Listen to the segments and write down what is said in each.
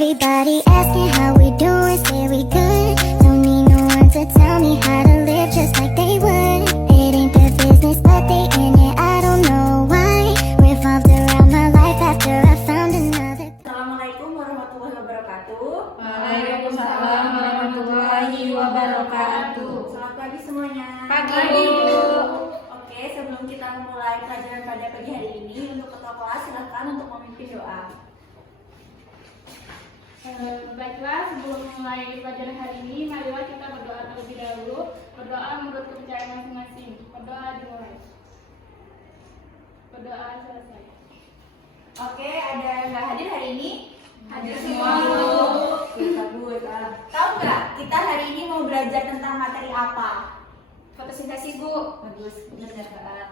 Everybody asking how we doing, say we good. Don't need no one to tell me how to live just like they would. It ain't their business, but they in it, I don't know why. Revolved around my life after I found another. Assalamualaikum warahmatullahi wabarakatuh. Waalaikumsalam warahmatullahi wabarakatuh. Selamat pagi semuanya. Pagi, Bu. Oke, sebelum kita memulai pelajaran pada pagi hari ini, untuk ketua kelas silakan untuk memimpin doa. Baiklah, sebelum memulai pelajaran hari ini, marilah kita berdoa terlebih dahulu. Berdoa menurut kepercayaan masing-masing. Berdoa dimulai. Berdoa selesai. Oke, ada yang nggak hadir hari ini? Hadir semua, Bu. Bagus. Tahu nggak kita hari ini mau belajar tentang materi apa? Fotosintesis, Bu. Bagus, benar Mbak.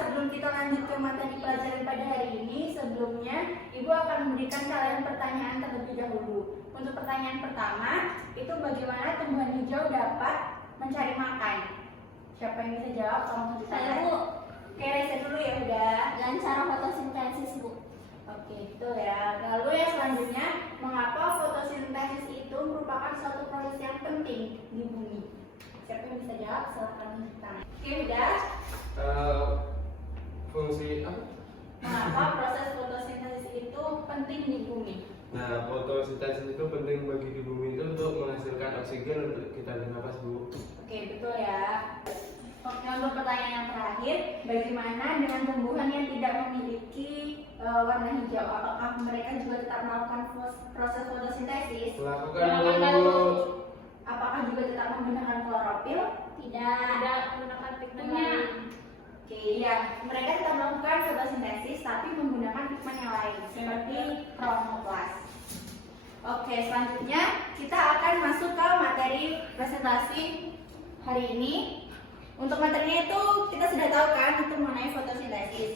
Sebelum kita lanjut ke materi pelajaran pada hari ini, sebelumnya Ibu akan memberikan kalian pertanyaan terlebih dahulu. Untuk pertanyaan pertama, itu bagaimana tumbuhan hijau dapat mencari makan? Siapa yang bisa jawab? Tolong Saya, Bu. Oke, Reza dulu ya udah. Dan cara fotosintesis, Bu. Oke, itu ya. Lalu yang selanjutnya, mengapa fotosintesis itu merupakan suatu proses yang penting di bumi? Siapa yang bisa jawab? Silahkan tunjuk tangan. Oke, udah. Fungsi apa? Mengapa proses fotosintesis itu penting di bumi? Nah, fotosintesis itu penting bagi di bumi itu untuk menghasilkan oksigen untuk kita bernapas, Bu. Oke, betul ya. Oke, untuk pertanyaan yang terakhir, bagaimana dengan tumbuhan yang tidak memiliki warna hijau? Apakah mereka juga tetap melakukan proses fotosintesis? Lakukan, Bu. Apakah juga tetap menggunakan klorofil? Tidak. Tidak menggunakan pigmennya. Oke, ya, mereka tetap melakukan fotosintesis tapi menggunakan pigmen yang lain seperti kromoplas. Oke, selanjutnya kita akan masuk ke materi presentasi hari ini. Untuk materinya itu kita sudah tahu kan itu mengenai fotosintesis.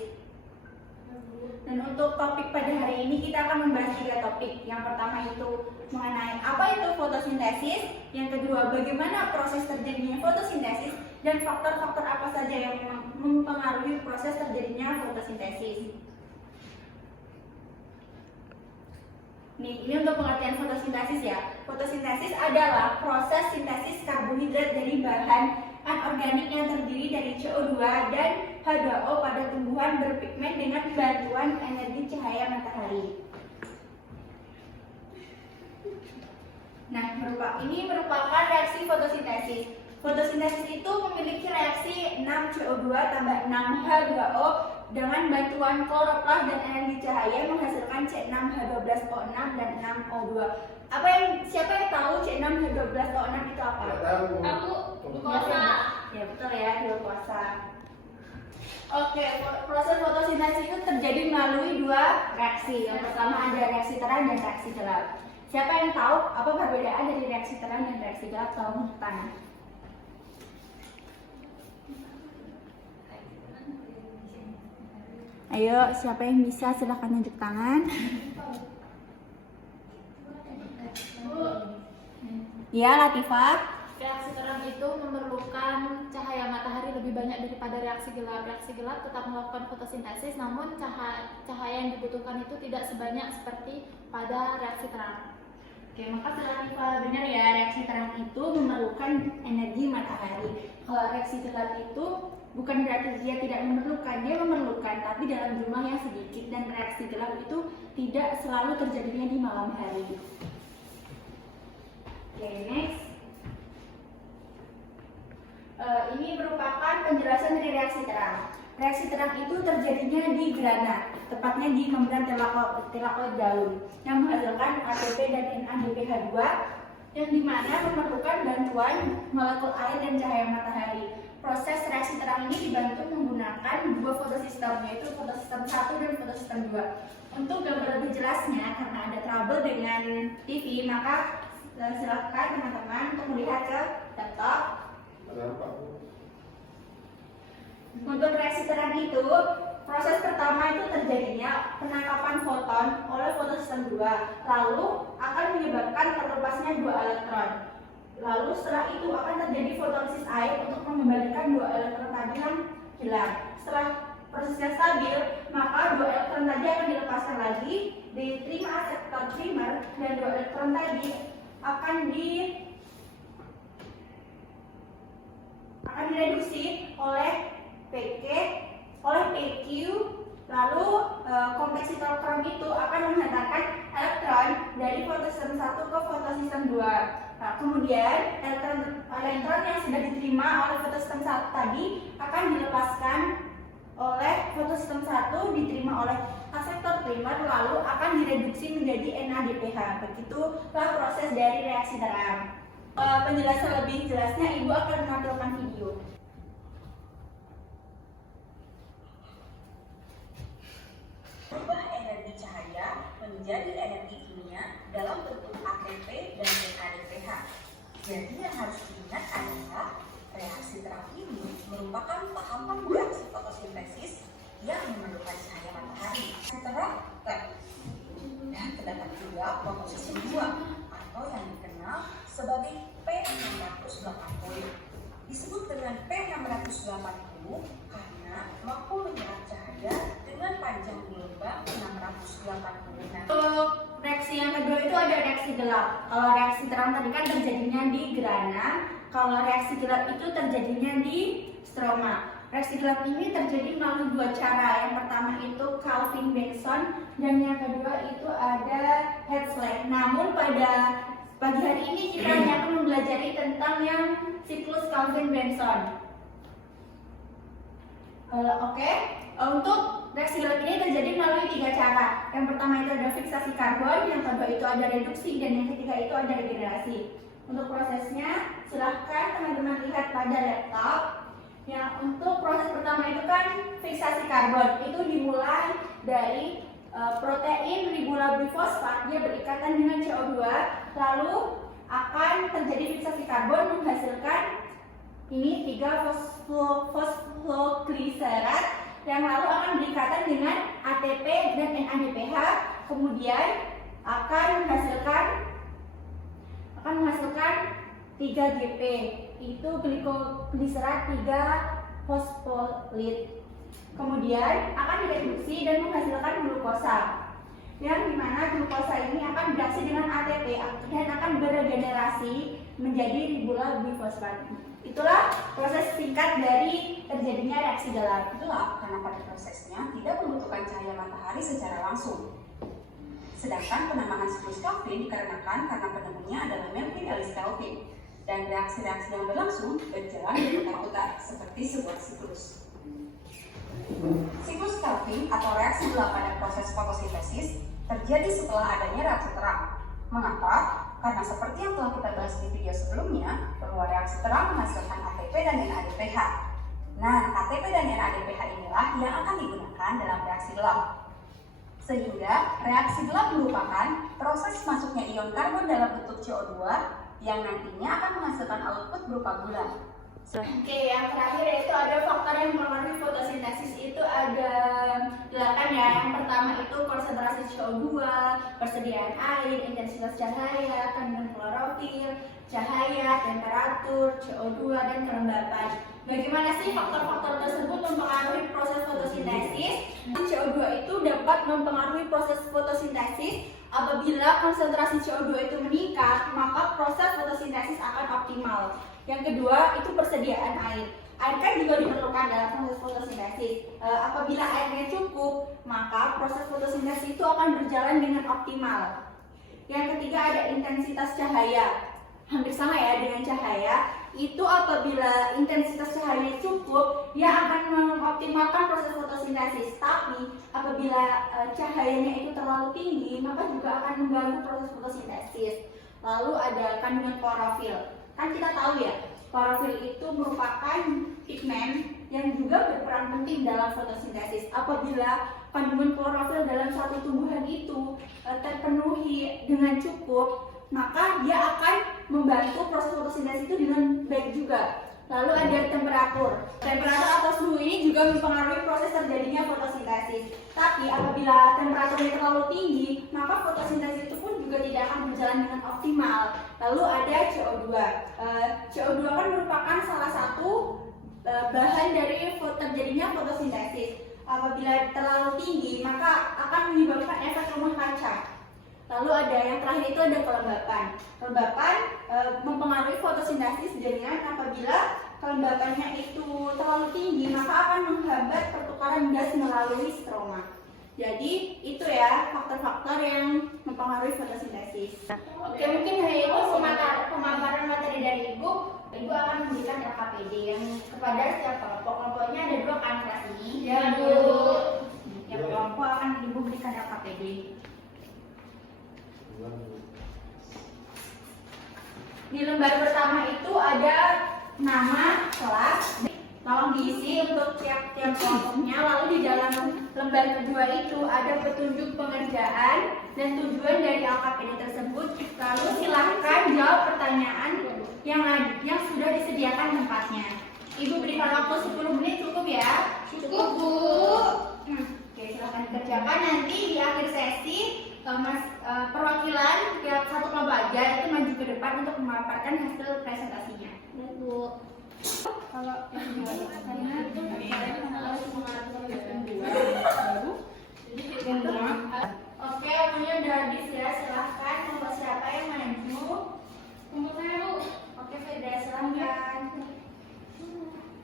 Dan untuk topik pada hari ini kita akan membahas 3 topik. Yang pertama itu mengenai apa itu fotosintesis, yang kedua bagaimana proses terjadinya fotosintesis, dan faktor-faktor apa saja yang mempengaruhi proses terjadinya fotosintesis. Nih, ini untuk pengertian fotosintesis ya. Fotosintesis adalah proses sintesis karbohidrat dari bahan anorganik yang terdiri dari CO2 dan H2O pada tumbuhan berpigmen dengan bantuan energi cahaya matahari. Nah, ini merupakan reaksi fotosintesis. Fotosintesis itu memiliki reaksi 6 CO2 tambah 6 H2O dengan bantuan kloroplas dan energi cahaya menghasilkan C6H12O6 dan 6O2. Siapa yang tahu C6H12O6 itu apa? Nggak tahu. Aku Glukosa. Ya betul ya, glukosa. Oke, proses fotosintesis itu terjadi melalui 2 reaksi. Yang pertama ada reaksi terang dan reaksi gelap. Siapa yang tahu apa perbedaan dari reaksi terang dan reaksi gelap? Tolong tanya. Ayo, siapa yang bisa silahkan tunjuk tangan. Ya, Latifah. Reaksi terang itu memerlukan cahaya matahari lebih banyak daripada reaksi gelap. Reaksi gelap tetap melakukan fotosintesis, namun cahaya yang dibutuhkan itu tidak sebanyak seperti pada reaksi terang. Oke, maka Latifah benar ya, reaksi terang itu memerlukan energi matahari. Kalau reaksi gelap itu bukan berarti dia tidak memerlukan, dia memerlukan tapi dalam jumlah yang sedikit, dan reaksi gelap itu tidak selalu terjadinya di malam hari. Oke, next. Ini merupakan penjelasan dari reaksi terang. Reaksi terang itu terjadinya di granat, tepatnya di membran telakoid daun, yang menghasilkan ATP dan NADPH2, yang dimana memerlukan bantuan molekul air dan cahaya matahari. Proses reaksi terang ini dibantu menggunakan 2 fotosistem, yaitu fotosistem 1 dan fotosistem 2. Untuk gambar lebih jelasnya, karena ada trouble dengan TV, maka silakan teman-teman untuk melihat ke laptop. Kenapa, Bu? Untuk reaksi terang itu, proses pertama itu terjadinya penangkapan foton oleh fotosistem 2, lalu akan menyebabkan terlepasnya 2 elektron. Lalu setelah itu akan terjadi fotolisis air untuk mengembalikan 2 elektron tadi yang hilang. Setelah prosesnya stabil, maka 2 elektron tadi akan dilepaskan lagi, diterima akseptor primer, dan 2 elektron tadi akan direduksi oleh PQ, lalu kompleksi elektron itu akan menghantarkan elektron dari fotosistem 1 ke fotosistem 2. Nah, kemudian elektron yang sudah diterima oleh fotosistem 1 tadi akan dilepaskan oleh fotosistem 1, diterima oleh akseptor primer, lalu akan direduksi menjadi NADPH. Begitulah proses dari reaksi terang. Penjelasan lebih jelasnya Ibu akan menampilkan video. Berubah energi cahaya menjadi energi kimia dalam bentuk ATP dan NADPH. Jadi yang harus diingat adalah reaksi terang ini merupakan tahapan reaksi fotosintesis yang memerlukan cahaya matahari. Terang dan terdapat juga fotosistem 2 atau yang dikenal sebagai P680. Disebut dengan P680 karena mampu menyerap cahaya dengan panjang gelombang 680 meter. Untuk reaksi yang kedua itu ada reaksi gelap. Kalau reaksi terang tadi kan terjadinya di grana, kalau reaksi gelap itu terjadinya di stroma. Reaksi gelap ini terjadi melalui 2 cara. Yang pertama itu Calvin-Benson dan yang kedua itu ada Hertzsprung. Namun pada pagi hari ini kita hanya akan mempelajari tentang yang siklus Calvin-Benson. Oke. Untuk reaksi gelap ini terjadi melalui 3 cara. Yang pertama itu ada fiksasi karbon, yang kedua itu ada reduksi, dan yang ketiga itu ada regenerasi. Untuk prosesnya, silahkan teman-teman lihat pada laptop. Yang untuk proses pertama itu kan fiksasi karbon. Itu dimulai dari protein ribula bifosfat, dia berikatan dengan CO2, lalu akan terjadi fiksasi karbon menghasilkan ini 3 fosfogliserat yang lalu akan berikatan dengan ATP dan NADPH, kemudian akan menghasilkan 3GP, itu glikogliserat 3 fosfolit. Kemudian akan direduksi dan menghasilkan glukosa, yang dimana glukosa ini akan bereaksi dengan ATP dan akan beregenerasi menjadi ribula bifosfat. Itulah proses singkat dari terjadinya reaksi gelap. Itulah karena pada prosesnya tidak membutuhkan cahaya matahari secara langsung. Sedangkan penambahan siklus Calvin dikarenakan karena penemunya adalah Melvin Ellis Calvin, dan reaksi-reaksi yang berlangsung berjalan berputar-putar seperti sebuah siklus. Siklus Calvin atau reaksi gelap pada proses fotosintesis terjadi setelah adanya reaksi terang. Mengapa? Karena seperti yang telah kita bahas di video sebelumnya, bahwa reaksi terang menghasilkan ATP dan NADPH. Nah, ATP dan NADPH inilah yang akan digunakan dalam reaksi gelap. Sehingga reaksi gelap merupakan proses masuknya ion karbon dalam bentuk CO2 yang nantinya akan menghasilkan output berupa gula. Oke, yang terakhir yaitu ada faktor yang mempengaruhi fotosintesis. Itu ada 8 ya. Yang pertama itu konsentrasi CO2, persediaan air, intensitas cahaya, kandungan klorofil, cahaya, temperatur, CO2, dan kelembapan. Bagaimana sih faktor-faktor tersebut mempengaruhi proses fotosintesis? CO2 itu dapat mempengaruhi proses fotosintesis. Apabila konsentrasi CO2 itu meningkat, maka proses fotosintesis akan optimal. Yang kedua itu persediaan air. Air kan juga diperlukan dalam proses fotosintesis. Apabila airnya cukup, maka proses fotosintesis itu akan berjalan dengan optimal. Yang ketiga ada intensitas cahaya. Hampir sama ya dengan cahaya. Itu apabila intensitas cahaya cukup, dia akan mengoptimalkan proses fotosintesis. Tapi apabila cahayanya itu terlalu tinggi, maka juga akan mengganggu proses fotosintesis. Lalu ada kandungan klorofil. Kan kita tahu ya, klorofil itu merupakan pigmen yang juga berperan penting dalam fotosintesis. Apabila kandungan klorofil dalam satu tumbuhan itu terpenuhi dengan cukup, maka dia akan membantu proses fotosintesis itu dengan baik juga. Lalu ada temperatur. Temperatur atau suhu ini juga mempengaruhi proses terjadinya fotosintesis. Tapi apabila temperaturnya terlalu tinggi, maka fotosintesis itu pun juga tidak akan berjalan dengan optimal. Lalu ada CO2. CO2 kan merupakan salah satu bahan dari terjadinya fotosintesis. apabila terlalu tinggi maka akan menyebabkan efek rumah kaca. Lalu ada yang terakhir itu ada kelembapan. Kelembapan mempengaruhi fotosintesis dengan apabila kelembapannya itu terlalu tinggi maka akan menghambat pertukaran gas melalui stroma. Jadi itu ya faktor-faktor yang mempengaruhi fotosintesis. Oke, mungkin dari Ibu pemaparan materi dari Ibu akan memberikan LKPD yang kepada setiap kelompok. Kelompoknya ada 2 kan kelas ini. Ya, Bu. Setiap kelompok akan Ibu berikan LKPD. Di lembar pertama itu ada nama kelas, tolong diisi untuk tiap-tiap kelompoknya. Lalu di dalam lembar kedua itu ada petunjuk pengerjaan dan tujuan dari LKPD tersebut. Lalu silahkan jawab pertanyaan yang sudah disediakan tempatnya. Ibu berikan waktu 10 menit cukup ya? Cukup, Bu. Oke, silahkan dikerjakan. Nanti di akhir sesi perwakilan tiap satu kelompok aja itu maju ke depan untuk memaparkan hasil presentasinya. Bu. Kalau yang karena itu Oke, waktunya udah habis ya. Silahkan kelompok siapa yang maju? kumpulnya Bu. Oke, Firda, silahkan.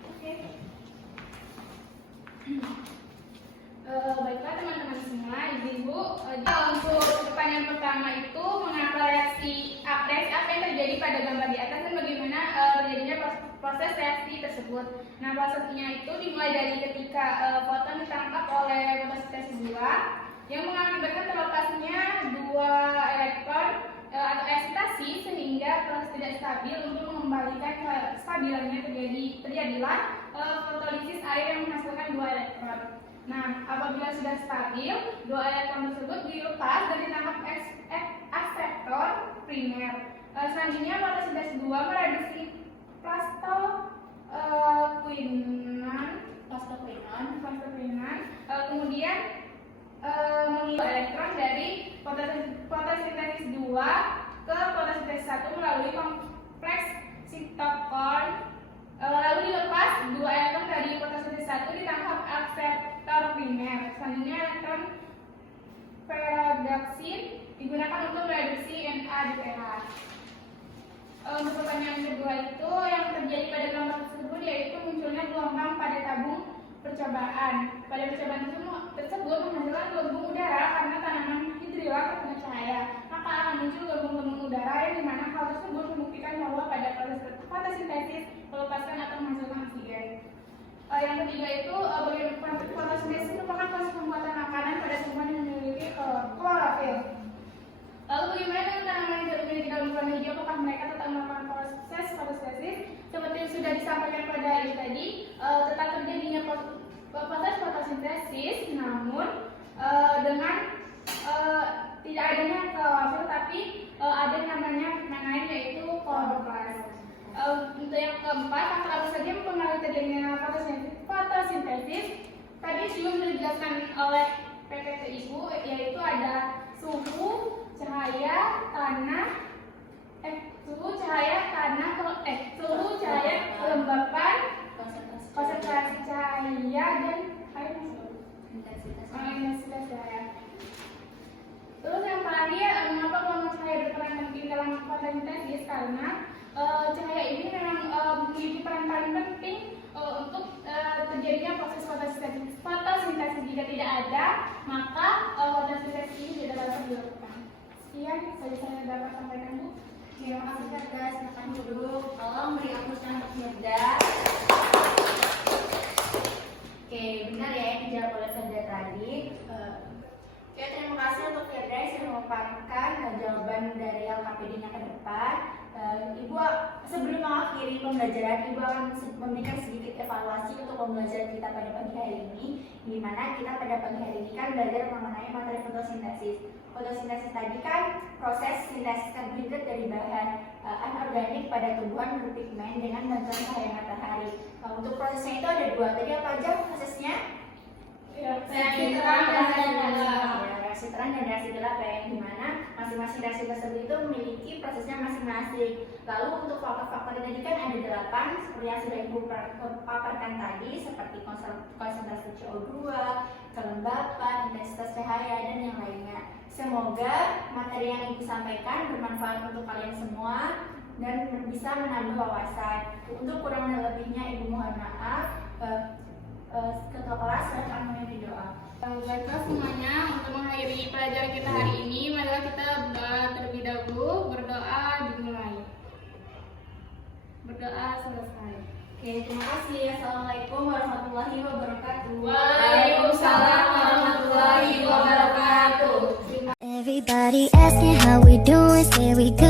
Oke. Baiklah teman-teman semua, Ibu. Untuk pertanyaan pertama itu mengapa reaksi apa yang terjadi pada gambar di atas dan bagaimana terjadinya proses reaksi tersebut. Nah, prosesnya itu dimulai dari ketika foton ditangkap oleh fotosintesis 2 yang mengakibatkan terlepasnya 2 elektron atau eksitasi sehingga proses tidak stabil. Untuk mengembalikan kestabilannya terjadilah fotolisis air yang menghasilkan 2 elektron. Nah, apabila sudah stabil, 2 elektron tersebut dilepas dan ditangkap akseptor primer. Selanjutnya fotosintesis 2 mereduksi plastoquinan, kemudian mengirim elektron dari fotosintesis 2 ke fotosintesis 1 melalui kompleks sitokron. Lalu dilepas 2 elektron dari fotosintesis 1 ditangkap akseptor primer. Selanjutnya elektron perodoksin digunakan untuk mereduksi NADPH. Untuk pertanyaan kedua itu yang terjadi pada gambar tersebut yaitu munculnya gelombang pada tabung percobaan. Pada percobaan tersebut menghasilkan gelembung udara karena tanaman hidrilla terkena cahaya. Maka akan muncul gelembung udara yang dimana hal tersebut membuktikan bahwa pada proses fotosintesis melepaskan atau menghasilkan oksigen. Yang ketiga itu fotosintesis merupakan proses pembuatan makanan pada tumbuhan yang memiliki klorofil. Lalu bagaimana dengan tanaman yang tidak memiliki daun warna hijau? Apakah mereka tetap melakukan proses fotosintesis? Seperti yang sudah disampaikan pada hari tadi, tetap terjadinya proses fotosintesis, namun dengan tidak adanya klorofil, tapi ada namanya pigmen lain yaitu kloroplast. Untuk yang keempat, faktor apa saja mempengaruhi terjadinya fotosintesis? Tadi juga sudah dijelaskan oleh PPT Ibu, yaitu ada suhu, cahaya, kelembapan, konsentrasi cahaya dan intensitas cahaya. Terus yang terakhir, mengapa gelombang cahaya berperan penting dalam fotosintesis? Karena cahaya ini memang memiliki peran paling penting untuk terjadinya proses fotosintesis. Jika tidak ada, maka fotosintesis ini tidak dapat dilakukan. Sekian saya dapat sampaikan, Bu. Terima kasih, Firda. Silakan duduk. Tolong beri aplausnya untuk Firda. Oke, benar ya yang dijawab oleh Firda tadi. Oke, terima kasih untuk Firda yang sudah memaparkan jawaban dari LKPD-nya ke depan. Ibu sebelum mengakhiri pembelajaran, Ibu akan memberikan sedikit evaluasi untuk pembelajaran kita pada pagi hari ini, di mana kita pada pagi hari ini kan belajar mengenai materi fotosintesis. Fotosintesis tadi kan proses sintesis karbohidrat dari bahan anorganik pada tumbuhan berpigmen dengan bantuan cahaya matahari. Untuk prosesnya itu ada 2. Tadi apa aja prosesnya? Reaksi terang dan reaksi reaksi terang dan reaksi gelap ya, yang dimana masing-masing reaksi tersebut itu memiliki prosesnya masing-masing. Lalu untuk faktor-faktor tadi kan ada 8 seperti yang sudah Ibu paparkan tadi, seperti konsentrasi CO2, kelembapan, intensitas cahaya, dan yang lainnya. Semoga materi yang Ibu sampaikan bermanfaat untuk kalian semua dan bisa menambah wawasan. Untuk kurang dan lebihnya Ibu mohon maaf. Ketua kelas silakan memimpin doa. Baiklah semuanya, untuk mengakhiri pelajaran kita hari ini, marilah kita terlebih dahulu berdoa dimulai. Berdoa selesai. Oke, terima kasih. Assalamualaikum warahmatullahi wabarakatuh. Waalaikumsalam warahmatullahi wabarakatuh. Everybody asking how we doing, say we good.